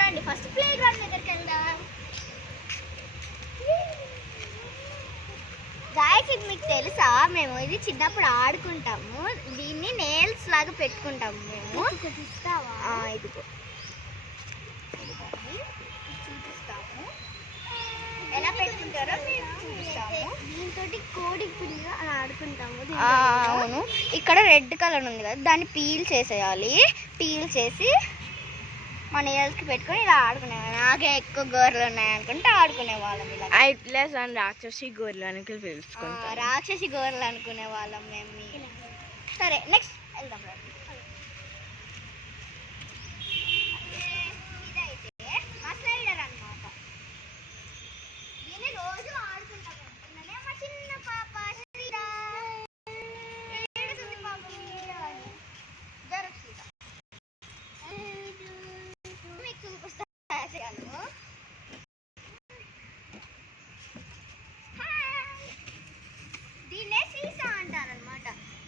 రండి first play ground దగ్గరికి వెళ్దాం. గాయస్ ఇది మీకు తెలుసా, మేము ఇది చిన్నప్పుడు ఆడుకుంటాము. దీన్ని నేల్స్ లాగా పెట్టుకుంటాము మేము. ఇదిగో చూపిస్తాము ఎలా పెట్టుకుంటారో మేము చూపిస్తాము. దీంతో కోడి పిల్ల అని ఆడుకుంటాము. అవును, ఇక్కడ రెడ్ కలర్ ఉంది కదా, దాన్ని పీల్ చేసేయాలి. పీల్ చేసి మన నేల్స్కి పెట్టుకొని ఇలా ఆడుకునేవాళ్ళం. నాకే ఎక్కువ గోర్లు ఉన్నాయి అనుకుంటే ఆడుకునే వాళ్ళం ఇలా. ప్లస్ అని రాక్షసి గోర్లు అని తెలుసుకుంటాం. రాక్షసి గోర్లు అనుకునే వాళ్ళం మేము. సరే నెక్స్ట్ వెళ్దాం. ఇదైతే మా స్లైడర్ అన్నమాట. దీన్ని రోజు ఆడుకుంటాం. మా చిన్న పాప శ్రీరా ఏడుస్తుంది పాప జరుగుతుంది. మీకు చూపిస్తాను. దీన్నే సీసా అంటారనమాట.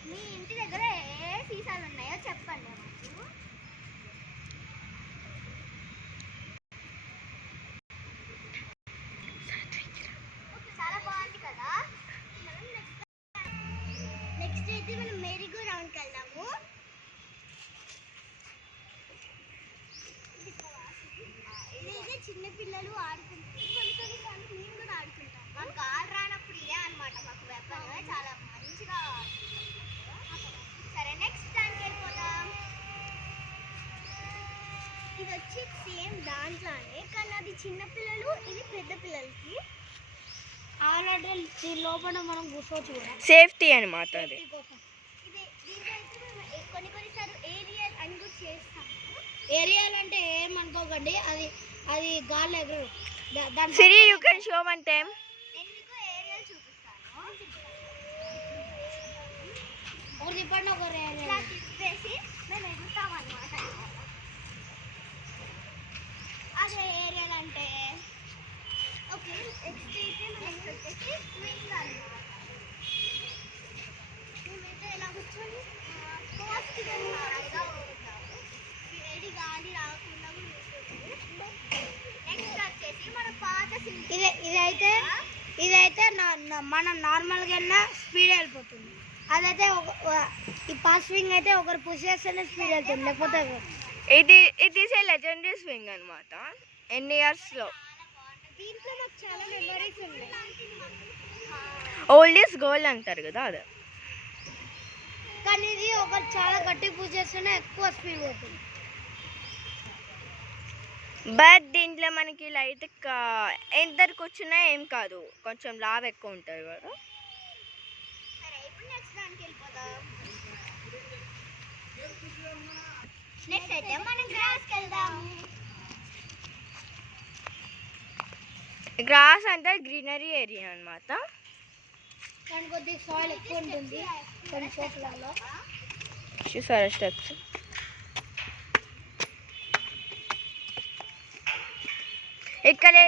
మీ ఇంటి దగ్గర ఏ సీసాలు ఉన్నాయో చెప్పండి మాకు. చాలా బాగుంది కదా. నెక్స్ట్ అయితే మనం మెరీగో రౌండ్కి వెళ్దాము. ఇదైతే చిన్నపిల్లలు ఆడుకుంటారు. కొన్నిసార్లు మేము కూడా ఆడుకుంటాం. మాకు ఆడు రానప్పుడు ఇదే అనమాట మాకు వెపన్. చాలా మంచిగా సరే నెక్స్ట్ దానికి వెళ్ళిపోదాం. ఇది వచ్చి సేమ్ దాంట్లోనే, కానీ అది చిన్నపిల్లలు, ఇది పెద్ద పిల్లలకి. ఆల్రెడీ దీని లోపల మనం కూర్చోవచ్చు కూడా, సేఫ్టీ అనమాట అది. ఇది దీంట్లో అయితే మేము కొన్నిసార్లు ఏరియల్ అని కూడా చేస్తాము. ఏరియల్ అంటే ఏమనుకోకండి, అది అది గాలి ఎగరు. Siri you can show one time. నేను మీకు ఏరియల్ చూపిస్తాను. ఒకరు తిప్పండి, ఒకరు ఇట్లా తిప్పేసి మేము ఎగురుతాం అనమాట. అదే ఏరియల్ అంటే. ఓకే నెక్స్ట్ అయితే నెక్స్ట్ వచ్చేసి స్వింగ్ అనమాట. మేమైతే ఇలా కూర్చొని పోస్ట్గా హాయిగా ఊగుతాము. వేడి గాలి రాకుండా నెక్స్ట్ వచ్చేసి మన పాత ఇదైతే మనం నార్మల్గా వెళ్ళినా స్పీడ్ వెళ్ళిపోతుంది. అదైతే ఈ పాస్ స్వింగ్ అయితే ఒకరు పుష్ చేస్తేనే స్పీడ్ వెళ్తుంది, లేకపోతే ఇది లెజెండరీ స్వింగ్ అనమాట. ఎన్ని ఇయర్స్లో దీంట్లో నాకు చాలా మెమరీస్ ఉన్నాయి. ఓల్డెస్ట్ గోల్ అంటారు కదా అది. కానీ ఇది ఒకరు చాలా గట్టి పుష్ చేస్తేనే ఎక్కువ స్పీడ్ పోతుంది. బట్ దీంట్లో మనకి లైట్ ఎందరు కూర్చున్నా ఏం కాదు, కొంచెం లావ్ ఎక్కువ ఉంటుంది కదా. సరే ఇప్పుడు నెక్స్ట్ దానికి వెళ్ళిపోదాం. నెక్స్ట్ అయితే మనం గ్రాస్కి వెళ్దాము. గ్రాస్ అంటే గ్రీనరీ ఏరియా అనమాట. కానీ కొద్దిగా సాయిల్ ఎక్కువ ఉంటుంది కొన్ని చోట్లలో. చూసారా స్టెప్స్. ఇక్కడే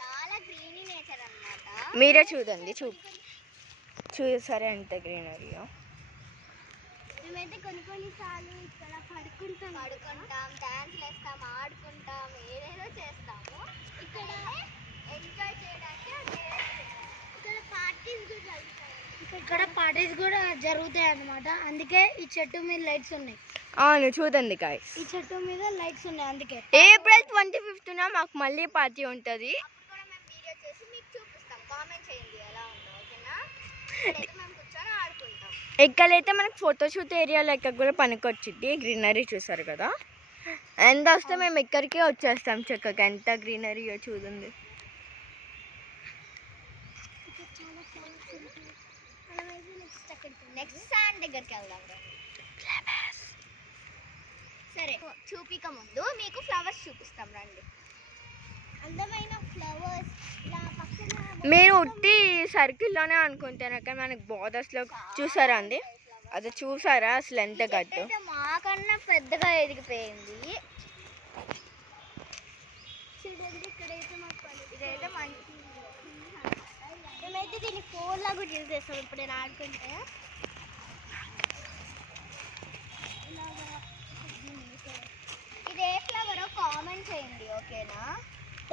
చాలా గ్రీనీ నేచర్ అన్నమాట. మీరే చూడండి, చూసారే అంత గ్రీనరీయో. మేమైతే కొన్నిసార్లు ఇక్కడ పడుకుంటాం, డాన్స్లు వేస్తాం, ఆడుకుంటాం, ఏదేదో చేస్తాము. ఇక్కడ ఎంజాయ్ చేయడానికి ఇక్కడ పార్టీస్ కూడా జరుగుతాయి అన్నమాట. అందుకే ఈ చెట్టు మీద లైట్స్ ఉన్నాయి. అవును చూడండి గాయ్స్, ఈ చెట్టు మీద లైట్స్ ఉన్నాయి. అందుకే ఏప్రిల్ 25న మాకు మళ్ళీ పార్టీ ఉంటుంది. ఎక్కడైతే మనకు ఫోటోషూట్ ఏరియా లెక్క కూడా పనికొచ్చింది. గ్రీనరీ చూసారు కదా, ఎంత వస్తే మేము ఎక్కడికే వచ్చేస్తాం చక్కగా. ఎంత గ్రీనరీయో చూడండి. నెక్స్ట్ శాండ్ దగ్గరికి వెళ్దాం. సరే చూపిక ముందు మీకు ఫ్లవర్స్ చూపిస్తాం రండి. అందమైన ఫ్లవర్స్ ఇలా పక్కన. మీరు ఉట్టి సర్కిల్లోనే అనుకుంటారు కానీ మనకి బోర్డర్స్లో చూసారా అండి, అది చూసారా అసలు ఎంత గట్టు. మాకన్నా పెద్దగా ఎదిగిపోయింది. చూడండి ఇక్కడైతే మాకు ఇదైతే మంచి. మేమైతే దీన్ని ఫోన్ లాగా యూజ్ చేస్తాం ఇప్పుడు నేను ఆడుకుంటే. ఇదే ఫ్లవర్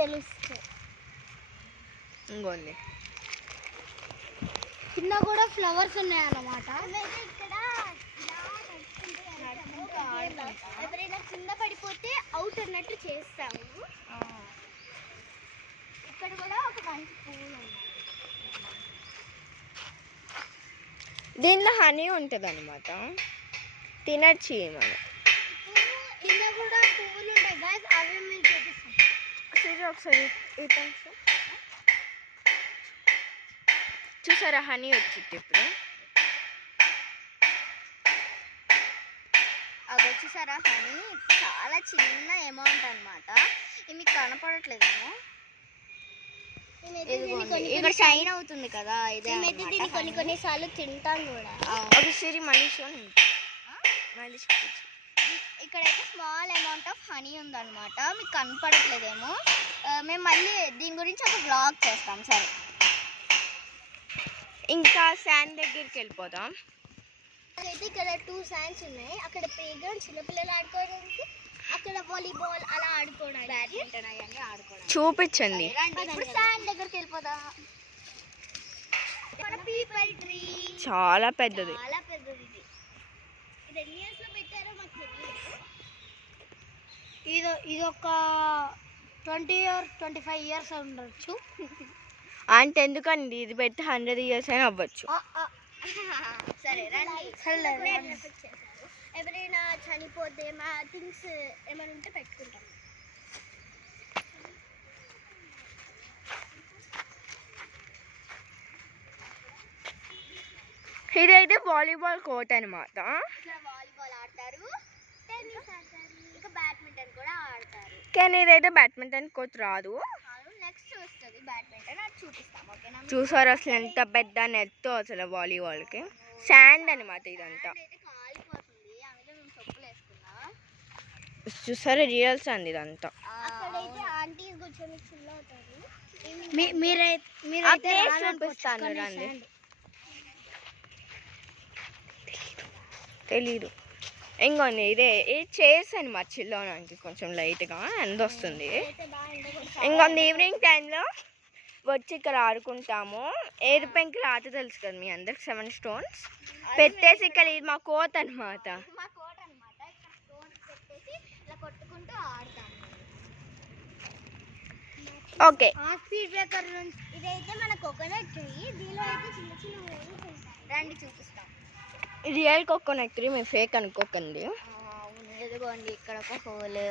తెలుస్తుంది. ఇంకోండి కింద కూడా ఫ్లవర్స్ ఉన్నాయన్నమాట. ఇక్కడ ఎవరైనా కింద పడిపోతే అవుట్ అన్నట్టు చేస్తాము. ఇక్కడ కూడా ఒక మంచి పూలు ఉన్నాయి. దీనిలో హనీ ఉంటుంది అనమాట, తినచ్చి మనం. కింద కూడా పువ్వులు ఉంటాయి గాయస్, అవి మీరు చూపిస్తాం. సరే ఒకసారి చూసారా హనీ వచ్చింది ఇప్పుడు. అది వచ్చేసారా హనీ, చాలా చిన్న అమౌంట్ అనమాట. ఇది మీకు కనపడట్లేదేమో, ఇక్కడ షైన్ అవుతుంది కదా. ఇదే కొన్ని సార్లు తింటాం కూడా. ఒకసారి మనిషి ఇక్కడైతే స్మాల్ అమౌంట్ ఆఫ్ హనీ ఉందన్నమాట, మీకు కనపడట్లేదేమో. మేము మళ్ళీ దీని గురించి ఒక బ్లాగ్ చేస్తాం. సరే, ఇంకా శాండ్ దగ్గరికి వెళ్ళిపోదాం. అయితే ఇక్కడ 2 శాండ్స్ ఉన్నాయి. అక్కడ ప్లే గ్రౌండ్ చిన్నపిల్లలు ఆడుకోవడానికి, అక్కడ వాలీబాల్ అలా ఆడుకోవడానికి, బ్యాడ్మింటన్ అవన్నీ ఆడుకోవడానికి. చూపించండి. ఇప్పుడు శాండ్ దగ్గరికి వెళ్ళిపోదాం. మన పీపల్ ట్రీ చాలా పెద్దది. చాలా పెద్దది. ఇది ఎన్ని ఇయర్స్ లో పెట్టారో మాకు తెలియదు. ఇది ఒక 20 or 25 ఇయర్స్ ఉండొచ్చు. అంటే ఎందుకండి, ఇది పెట్టి 100 years అయినా అవ్వచ్చు. సరే రండి. ఎవరైనా చనిపోతే మా థింగ్స్ ఏమైనా ఉంటే పెట్టుకుంటాం. ఇదైతే వాలీబాల్ కోర్ట్ అనమాట. వాలీబాల్ ఆడతారు, టెన్నిస్ ఆడతారు, ఇంకా బ్యాడ్మింటన్ కూడా ఆడతారు. కానీ ఇదైతే బ్యాడ్మింటన్ కోర్ట్ రాదు. నెక్స్ట్ వస్తుంది బ్యాడ్మింటన్, అది చూపిస్తాం. ఓకేనా? చూసారు అసలు ఎంత పెద్ద నెట్ అసలు వాలీబాల్కి. శాండ్ అనమాట ఇదంతా. కాలిపోతుంది, అందులో మేము చెప్పులు వేసుకున్నాం. చూసారా రియల్ శాండ్ ఇదంతా. అక్కడైతే ఆంటీస్ కూర్చొని చిల్ అవుతారు. చూపిస్తాను రండి. తెలీదు. ఇంకోండి ఇది చైర్స్ అనమాట చిల్ అవడానికి, కొంచెం లైట్గా ఎండ వస్తుంది. ఇంకొంది ఈవినింగ్ టైంలో వచ్చి ఇక్కడ ఆడుకుంటాము. ఏడు పెంకులు ఆట తెలుసు కదా మీ అందరికి, 7 stones పెట్టేసి ఇక్కడ ఇది మా కోట్ అనమాట. ఓకే, స్పీడ్ బ్రేకర్ ఇదైతే మన కోకోనట్ ట్రీ. దీనిలో అయితే చిన్న చిన్న హోల్స్ ఉంటాయి. రండి చూపిస్తాం. రియల్ కోకోనట్ ట్రీ, మీ ఫేక్ అనుకోకండి. అవును, ఎదుగోండి ఇక్కడ ఒక హోల్.